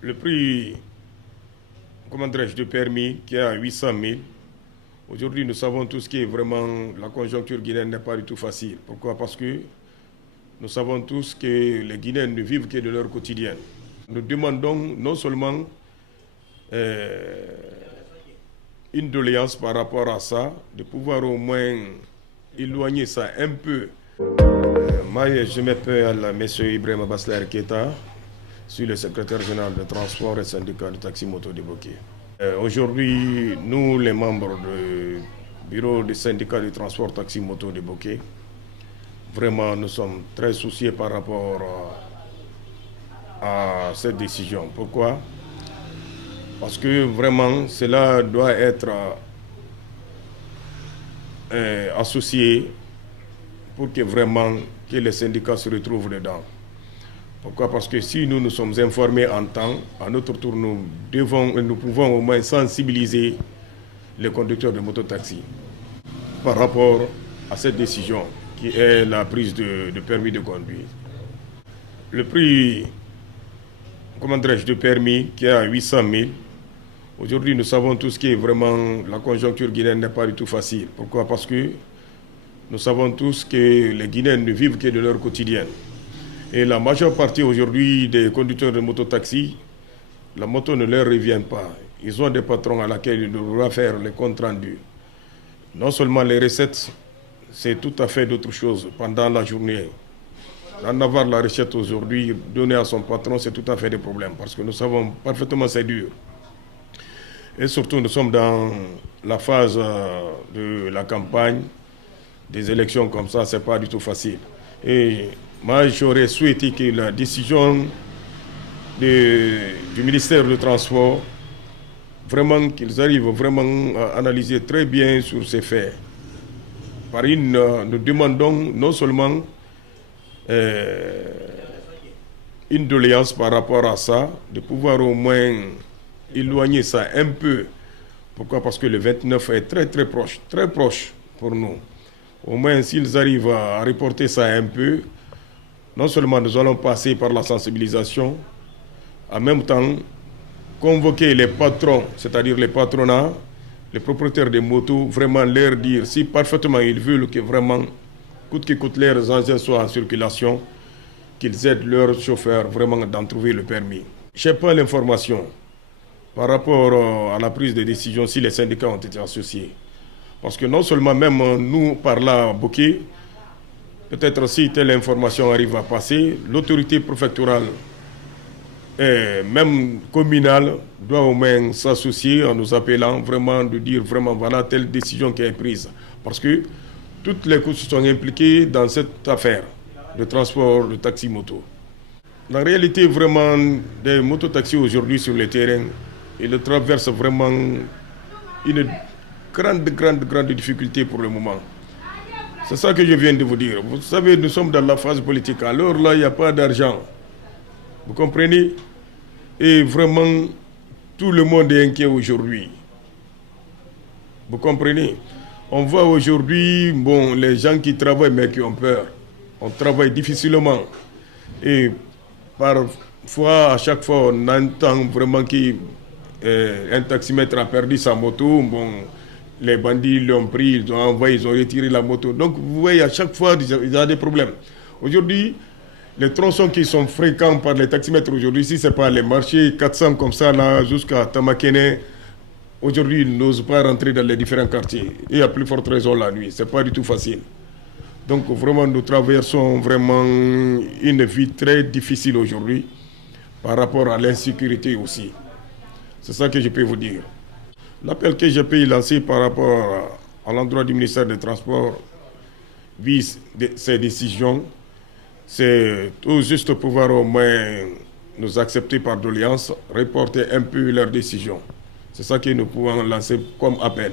Le prix, comment dirais-je, de permis qui est à 800 000. Aujourd'hui, nous savons tous que vraiment la conjoncture guinéenne n'est pas du tout facile. Pourquoi? Parce que nous savons tous que les Guinéens ne vivent que de leur quotidien. Nous demandons non seulement une doléance par rapport à ça, de pouvoir au moins éloigner ça un peu. Moi, je m'appelle M. Ibrahim Basler Keita, je suis le secrétaire général de transport et syndicat de taxi moto de Boké. Aujourd'hui, nous, les membres du bureau du syndicat de transport taxi moto de Boké, vraiment, nous sommes très souciés par rapport à cette décision. Pourquoi? Parce que vraiment, cela doit être associé pour que vraiment que les syndicats se retrouvent dedans. Pourquoi? Parce que si nous nous sommes informés en temps, à notre tour, nous pouvons au moins sensibiliser les conducteurs de mototaxi par rapport à cette décision qui est la prise de permis de conduire. Le prix, comment dirais-je, de permis qui est à 800 000. Aujourd'hui, nous savons tous que vraiment la conjoncture guinéenne n'est pas du tout facile. Pourquoi? Parce que nous savons tous que les Guinéens ne vivent que de leur quotidien. Et la majeure partie aujourd'hui des conducteurs de mototaxi, la moto ne leur revient pas. Ils ont des patrons à laquelle ils doivent faire les comptes rendus. Non seulement les recettes, c'est tout à fait d'autres choses pendant la journée. En avoir la recette aujourd'hui, donner à son patron, c'est tout à fait des problèmes. Parce que nous savons parfaitement c'est dur. Et surtout, nous sommes dans la phase de la campagne, des élections comme ça, c'est pas du tout facile. Et moi, j'aurais souhaité que la décision du ministère du Transport, vraiment qu'ils arrivent vraiment à analyser très bien sur ces faits. Nous demandons non seulement une doléance par rapport à ça, de pouvoir au moins éloigner ça un peu. Pourquoi? Parce que le 29 est très proche pour nous. Au moins, s'ils arrivent à reporter ça un peu, non seulement nous allons passer par la sensibilisation, en même temps, convoquer les patrons, c'est-à-dire les patronats, les propriétaires des motos, vraiment leur dire si parfaitement ils veulent que vraiment, coûte que coûte, leurs engins soient en circulation, qu'ils aident leurs chauffeurs vraiment d'en trouver le permis. Je n'ai pas l'information par rapport à la prise de décision si les syndicats ont été associés. Parce que non seulement même nous, par là, à Boké, peut-être si telle information arrive à passer, l'autorité préfectorale et même communale doit au moins s'associer en nous appelant vraiment, de dire vraiment voilà telle décision qui est prise. Parce que toutes les couches sont impliquées dans cette affaire de transport de taxi-moto. La réalité vraiment des mototaxis aujourd'hui sur le terrain, ils traversent vraiment une grande difficulté pour le moment. C'est ça que je viens de vous dire. Vous savez, nous sommes dans la phase politique. Alors là, il n'y a pas d'argent. Vous comprenez? Et vraiment, tout le monde est inquiet aujourd'hui. Vous comprenez? On voit aujourd'hui, bon, les gens qui travaillent mais qui ont peur. On travaille difficilement. Et parfois, à chaque fois, on entend vraiment qu'un taximètre a perdu sa moto. Bon, les bandits l'ont pris, ils ont envoyé, ils ont retiré la moto. Donc, vous voyez, à chaque fois, il y a des problèmes. Aujourd'hui, les tronçons qui sont fréquents par les taximètres aujourd'hui, si ce n'est pas les marchés 400 comme ça, là, jusqu'à Tamakene, aujourd'hui, ils n'osent pas rentrer dans les différents quartiers. Et à plus forte raison la nuit. Ce n'est pas du tout facile. Donc, vraiment, nous traversons vraiment une vie très difficile aujourd'hui par rapport à l'insécurité aussi. C'est ça que je peux vous dire. L'appel que je peux lancer par rapport à l'endroit du ministère des Transports vise ces décisions. C'est tout juste pouvoir au moins nous accepter par doléance, reporter un peu leurs décisions. C'est ça que nous pouvons lancer comme appel.